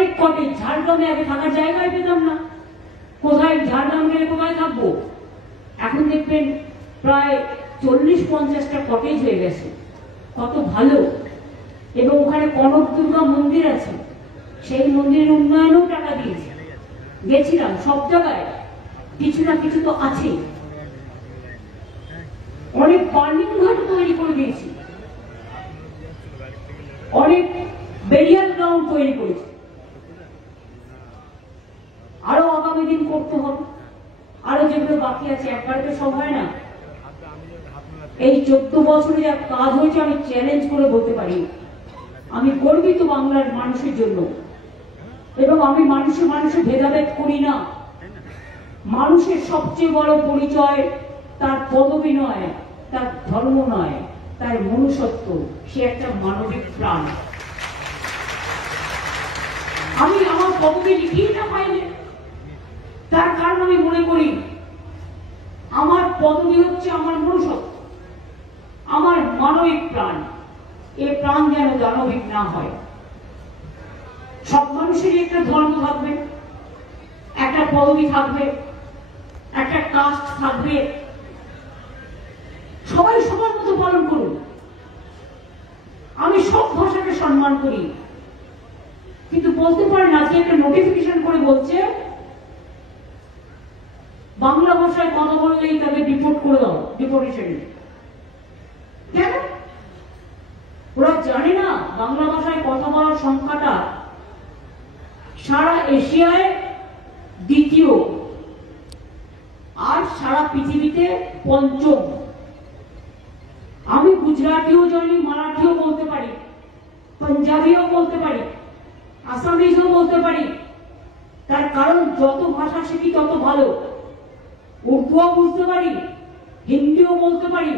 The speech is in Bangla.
অনেক কটেজ। ঝাড়গ্রামে আগে থাকার জায়গায় পেতাম না, কোথায় ঝাড়গ্রাম গেলে কোথায় থাকবো। এখন দেখবেন প্রায় 40-50টা কটেজ হয়ে গেছে, কত ভালো। এবং ওখানে কনক দুর্গা মন্দির আছে, সেই মন্দিরের উন্নয়নেও টাকা দিয়েছে, গেছিলাম। সব জায়গায় কিছু না কিছু তো আছে। অনেক পার্কিং ঘাট তৈরি করে দিয়েছি, অনেক বেরিয়াল গ্রাউন্ড তৈরি করেছি। আরো আগামী দিন করতে হবে, আরো যেগুলো বাকি আছে। একবারে তো সব হয় না। এই 14 বছরে যা কাজ হয়েছে আমি চ্যালেঞ্জ করে বলতে পারি আমি গর্বিত বাংলার মানুষের জন্য। এবং আমি মানুষে মানুষে ভেদাভেদ করি না। মানুষের সবচেয়ে বড় পরিচয় তার পদবী নয়, তার ধর্ম নয়, তার মনুষ্যত্ব। সে একটা মানবিক প্রাণ। আমি আমার পদবী লিখিয়ে না পাইনি, তার কারণ আমি মনে করি আমার পদবী হচ্ছে আমার মনুষ্যত্ব, আমার মানবিক প্রাণ। এ প্রাণ যেন দানবিক না হয়। সব মানুষেরই একটা ধর্ম থাকবে, একটা পদবী থাকবে, একটা কাস্ট থাকবে। সবাই সবার মতো পালন করুন। আমি সব ভাষাকে সম্মান করি, কিন্তু বলতে পারেন আজকে একটা নোটিফিকেশন করে বলছে বাংলা ভাষায় কথা বললেই তাদের ডিপোর্ট করে দাও, ডিপোর্টেশন। কেন? ওরা জানে না বাংলা ভাষায় কথা বলার সংখ্যাটা সারা এশিয়ায় দ্বিতীয় আর সারা পৃথিবীতে পঞ্চম। আমি গুজরাটিও জানি, মারাঠিও বলতে পারি, পাঞ্জাবিও বলতে পারি, আসামিজও বলতে পারি। তার কারণ যত ভাষা শিখি তত ভালো। উর্দুও বুঝতে পারি, হিন্দিও বলতে পারি,